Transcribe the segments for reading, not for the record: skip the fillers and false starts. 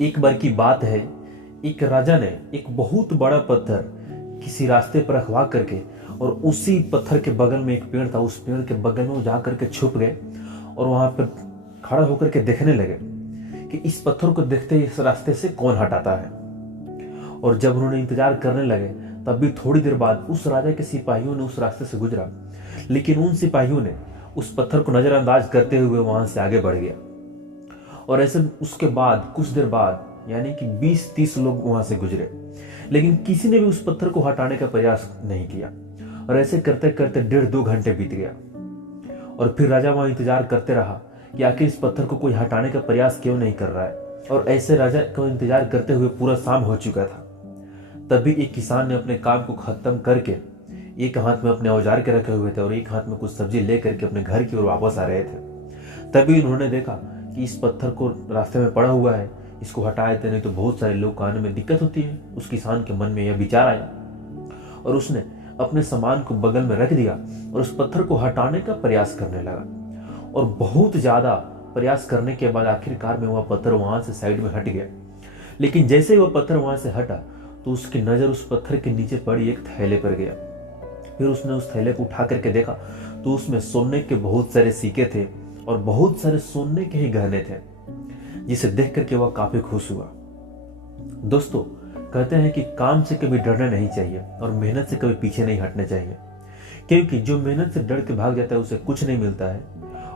एक बार की बात है, एक राजा ने एक बहुत बड़ा पत्थर किसी रास्ते पर रखवा करके और उसी पत्थर के बगल में एक पेड़ था, उस पेड़ के बगल में वो जा करके छुप गए और वहां पर खड़ा होकर के देखने लगे कि इस पत्थर को देखते ही इस रास्ते से कौन हटाता है। और जब उन्होंने इंतजार करने लगे तब भी थोड़ी देर बाद उस राजा के सिपाहियों ने उस रास्ते से गुजरा, लेकिन उन सिपाहियों ने उस पत्थर को नजरअंदाज करते हुए वहां से आगे बढ़ गया। और ऐसे उसके बाद कुछ देर बाद यानी कि 20-30 लोग वहां से गुजरे, लेकिन किसी ने भी उस पत्थर को हटाने का प्रयास नहीं किया। और ऐसे करते करते 1.5-2 घंटे बीत गया और फिर राजा वहां इंतजार करते रहा कि आखिर इस पत्थर को कोई हटाने का प्रयास क्यों नहीं कर रहा है। और ऐसे राजा को इंतजार करते हुए पूरा शाम हो चुका था। तभी एक किसान ने अपने काम को खत्म करके एक हाथ में अपने औजार के रखे हुए थे और एक हाथ में कुछ सब्जी लेकर के अपने घर की ओर वापस आ रहे थे। तभी उन्होंने देखा कि इस पत्थर को रास्ते में पड़ा हुआ है, इसको हटा देते नहीं तो बहुत सारे लोग को आने में दिक्कत होती है। उस किसान के मन में यह विचार आया और उसने अपने सामान को बगल में रख दिया और उस पत्थर को हटाने का प्रयास करने लगा। और बहुत ज्यादा प्रयास करने के बाद आखिरकार में वह पत्थर वहां से साइड में हट गया। लेकिन जैसे ही वह पत्थर वहां से हटा तो उसकी नजर उस पत्थर के नीचे पड़ी एक थैले पर गया। फिर उसने उस थैले को उठा करके देखा तो उसमें सोने के बहुत सारे सिक्के थे और बहुत सारे सोने के ही गहने थे, जिसे देख करके वह काफी खुश हुआ। दोस्तों, कहते हैं कि काम से कभी डरना नहीं चाहिए और मेहनत से कभी पीछे नहीं हटना चाहिए, क्योंकि जो मेहनत से डर के भाग जाता है उसे कुछ नहीं मिलता है,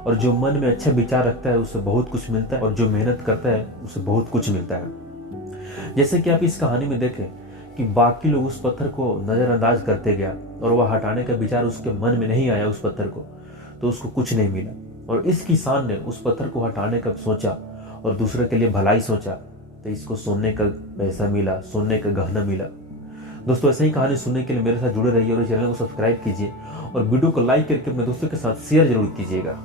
और जो मन में अच्छा विचार रखता है उसे बहुत कुछ मिलता है, और जो मेहनत करता है उसे बहुत कुछ मिलता है। जैसे कि आप इस कहानी में देखें कि बाकी लोग उस पत्थर को नजरअंदाज करते गया और वह हटाने का विचार उसके मन में नहीं आया उस पत्थर को, तो उसको कुछ नहीं मिला। और इस किसान ने उस पत्थर को हटाने का सोचा और दूसरे के लिए भलाई सोचा, तो इसको सोने का पैसा मिला, सोने का गहना मिला। दोस्तों, ऐसे ही कहानी सुनने के लिए मेरे साथ जुड़े रहिए और चैनल को सब्सक्राइब कीजिए और वीडियो को लाइक करके अपने दोस्तों के साथ शेयर जरूर कीजिएगा।